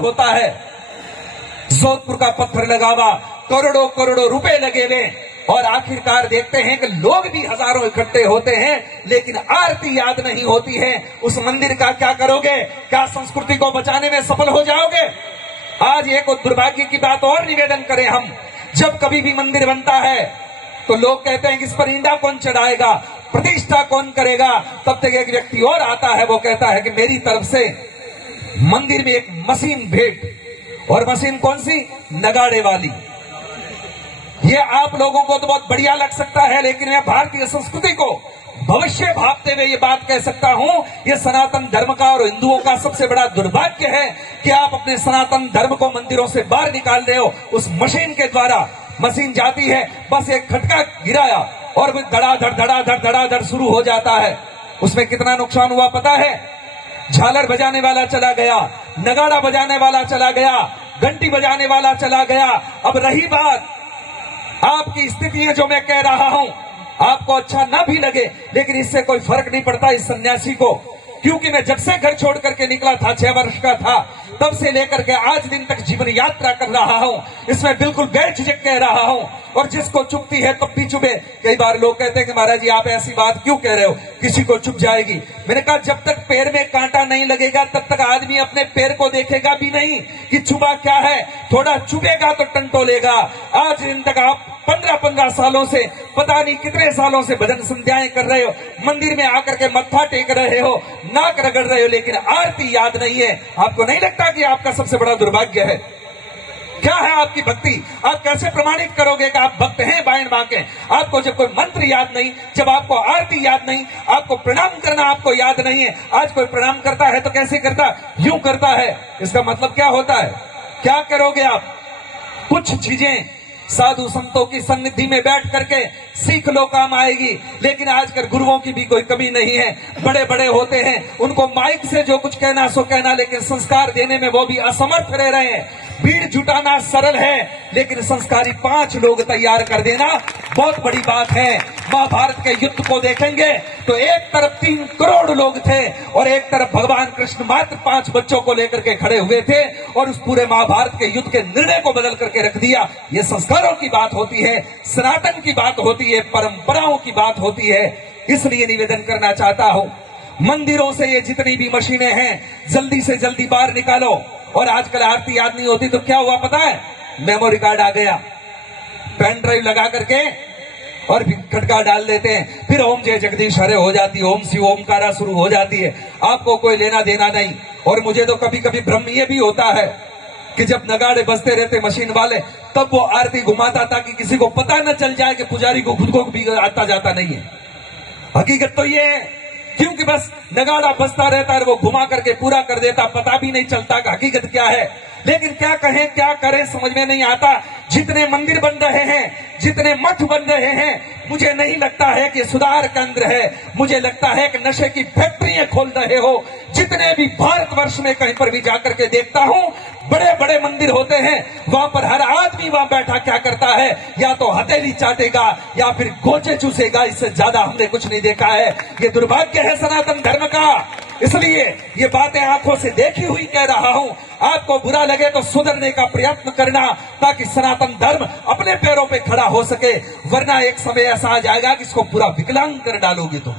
होता है। जोधपुर का पत्थर लगावा, करोड़ों करोड़ों रुपए लगे हुए, और आखिरकार देखते हैं कि लोग भी हजारों इकट्ठे होते हैं, लेकिन आरती याद नहीं होती है। उस मंदिर का क्या करोगे? क्या संस्कृति को बचाने में सफल हो जाओगे? आज एक दुर्भाग्य की बात और निवेदन करें हम, जब कभी भी मंदिर बनता है तो लोग कहते हैं कि इस पर ईंटा कौन चढ़ाएगा, प्रतिष्ठा कौन करेगा। तब तक एक व्यक्ति और आता है, वो कहता है कि मेरी तरफ से मंदिर में एक मशीन भेंट। और मशीन कौन सी? नगाड़े वाली। ये आप लोगों को तो बहुत बढ़िया लग सकता है, लेकिन मैं भारतीय संस्कृति को भविष्य भावते हुए ये बात कह सकता हूं, ये सनातन धर्म का और हिंदुओं का सबसे बड़ा दुर्भाग्य है कि आप अपने सनातन धर्म को मंदिरों से बाहर निकाल रहे हो उस मशीन के द्वारा। मशीन जाती है, बस एक खटका गिराया और वो धड़ाधड़ शुरू हो जाता है। उसमें कितना नुकसान हुआ पता है? झालर बजाने वाला चला गया, नगाड़ा बजाने वाला चला गया, घंटी बजाने वाला चला गया। अब रही बात आपकी स्थितियां जो मैं कह रहा हूं, आपको अच्छा ना भी लगे, लेकिन इससे कोई फर्क नहीं पड़ता इस सन्यासी को, क्योंकि मैं जब से घर छोड़ करके निकला था, 6 वर्ष का था, तब से लेकर के आज दिन तक जीवन यात्रा कर रहा हूं। इसमें बिल्कुल बेझिझक कह रहा हूं, और जिसको चुभती है तब भी चुभे। कई बार लोग कहते हैं कि महाराज जी आप ऐसी बात क्यों कह रहे हो, किसी को चुभ जाएगी। मैंने कहा जब तक पैर में कांटा नहीं लगेगा तब तक आदमी अपने पैर को देखेगा भी नहीं कि चुभा क्या है। थोड़ा चुभेगा तो टंटोलेगा। आज दिन तक आप 15-15 सालों से, पता नहीं कितने सालों से भजन संध्याएं कर रहे हो, मंदिर में आकर के मत्था टेक रहे हो, नाक रगड़ रहे हो, लेकिन आरती याद नहीं है। आपको नहीं लगता कि आपका सबसे बड़ा दुर्भाग्य है? क्या है आपकी भक्ति? आप कैसे प्रमाणित करोगे कि आप भक्त हैं बाएं बांके? आपको जब कोई मंत्र याद नहीं, जब आपको आरती याद नहीं, आपको प्रणाम करना आपको याद नहीं है। आज कोई प्रणाम करता है तो कैसे करता? यूं करता है। इसका मतलब क्या होता है? क्या करोगे आप? कुछ चीजें साधु संतों की सन्निधि में बैठ करके सीख लो, काम आएगी। लेकिन आजकल गुरुओं की भी कोई कमी नहीं है, बड़े बड़े होते हैं, उनको माइक से जो कुछ कहना सो कहना, लेकिन संस्कार देने में वो भी असमर्थ रह रहे हैं। भीड़ जुटाना सरल है, लेकिन संस्कारी 5 लोग तैयार कर देना बहुत बड़ी बात है। महाभारत के युद्ध को देखेंगे तो एक तरफ 3 करोड़ लोग थे और एक तरफ भगवान कृष्ण मात्र 5 बच्चों को लेकर के खड़े हुए थे, और उस पूरे महाभारत के युद्ध के निर्णय को बदल करके रख दिया। ये संस्कारों की बात होती है, सनातन की बात होती है, परंपराओं की बात होती है। इसलिए निवेदन करना चाहता हूं, मंदिरों से ये जितनी भी मशीनें हैं जल्दी से जल्दी बाहर निकालो। और आजकल आरती याद नहीं होती तो क्या हुआ पता है? मेमोरी कार्ड आ गया, पेन ड्राइव लगा करके और खटका डाल देते हैं, फिर ओम जय जगदीश हरे हो जाती है, ओम शिव ओमकारा शुरू हो जाती है। आपको कोई लेना देना नहीं। और मुझे तो कभी कभी भ्रम ये भी होता है कि जब नगाड़े बजते रहते मशीन वाले, तब वो आरती घुमाता ताकि किसी को पता न चल जाए कि पुजारी को खुद को भी आता जाता नहीं है। हकीकत तो ये है, क्योंकि बस नगाड़ा बजता रहता है, वो घुमा करके पूरा कर देता, पता भी नहीं चलता कि हकीकत क्या है। लेकिन क्या कहें क्या करें समझ में नहीं आता। जितने मंदिर बन रहे हैं, जितने मठ बन रहे हैं, मुझे नहीं लगता है कि सुधार केंद्र है, मुझे लगता है कि नशे की फैक्ट्रियां खोल रहे हो। जितने भी भारतवर्ष में कहीं पर भी जाकर के देखता हूं, बड़े बड़े मंदिर होते हैं, वहां पर हर आदमी वहां बैठा क्या करता है? या तो हथेली चाटेगा या फिर गोचे चूसेगा। इससे ज्यादा हमने कुछ नहीं देखा है। ये दुर्भाग्य है सनातन धर्म का। इसलिए ये बातें आंखों से देखी हुई कह रहा हूं। आपको बुरा लगे तो सुधरने का प्रयत्न करना, ताकि सनातन धर्म अपने पैरों पे खड़ा हो सके, वरना एक समय ऐसा आ जाएगा कि इसको पूरा विकलांग कर डालोगे तुम।